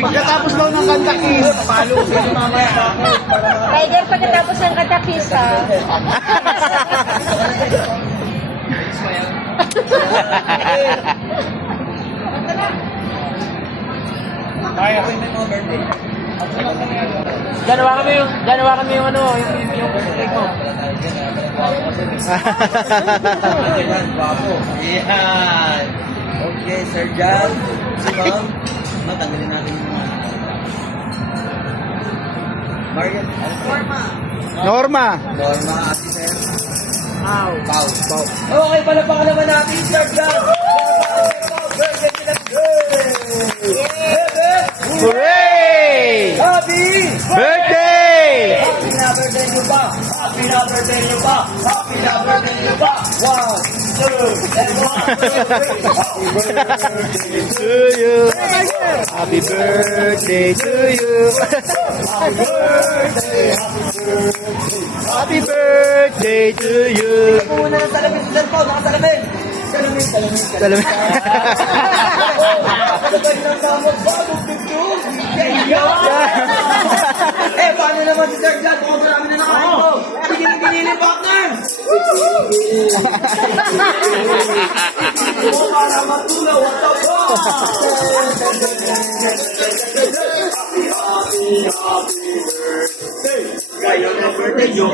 Pagkatapos daw ng kanta kiss, palo sa mamaya sa akin. Tiger, pagkatapos ng katapis, ha? Ay, ako yung birthday. Ganawa kami yung ano, yung cake mo. Yan, guwapo. Yan. Okay, Sir John. Si Ma'am. Matanggalin natin yung mga. Marian. Norma. Norma, Ate Sir. Wow. Pau. Okay, palapakan naman natin, Sir John. Birthday nila. Hooray! Happy! Birthday! Happy na birthday nyo ba? Happy na birthday nyo ba? Happy na birthday nyo ba? 1, 2, and 1. To you. Happy birthday to you. Happy birthday to you. Muna ng salamin sa cellphone, nakasalamin. Salamin. Salamin. Sabay ng damot, bagong picture. Eh, paano naman si Sir John? Kung marami na nakain ko. Pinili partner. Para matulaw ang tawa. Happy birthday. Ngayon ang birthday nyo.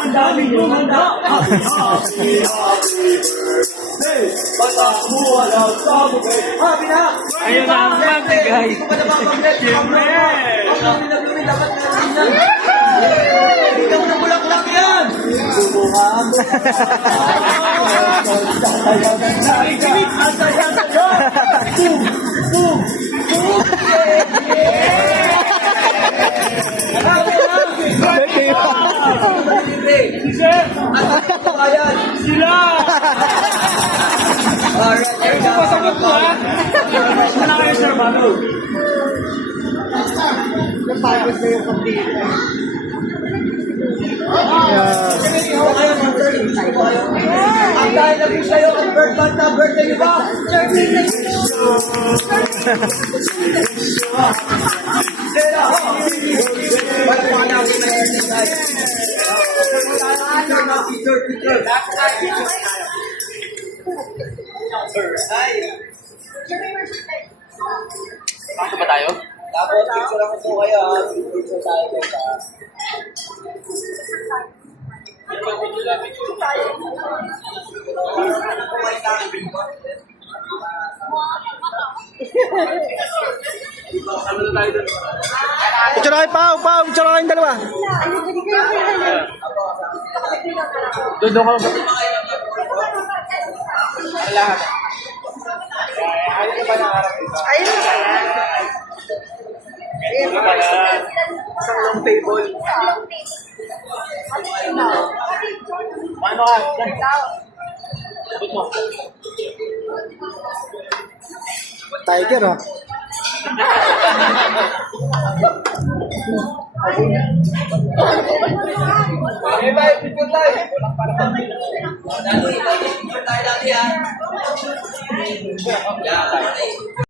Ang dami nyo handa. Happy birthday. Patakuha lang sa bukay. Happy na. Ayun na ang magbigay. Hindi ko pa napapag-bless. Ang dami dapat na lang. Hindi mo na bulak-bulak yan. Subukan mo. Sila! Sumasagot mo, ha? Wala kayo, Sir Mano. Napagod na yung kapatid. Ang dahil nabig sa'yo, ang birthday nyo ba? Bakit ba tayo? Tapos, picture ako po kayo, ha? Picture tayo kayo sa... Picture kayo, Pau. Picture kayong dalawa. Doon ka ba? Lahat. Isang long table. Ano ka? Sabot mo. Tiger, oh. Okay, bye. Picture tayo. Dali, picture tayo dati, ha?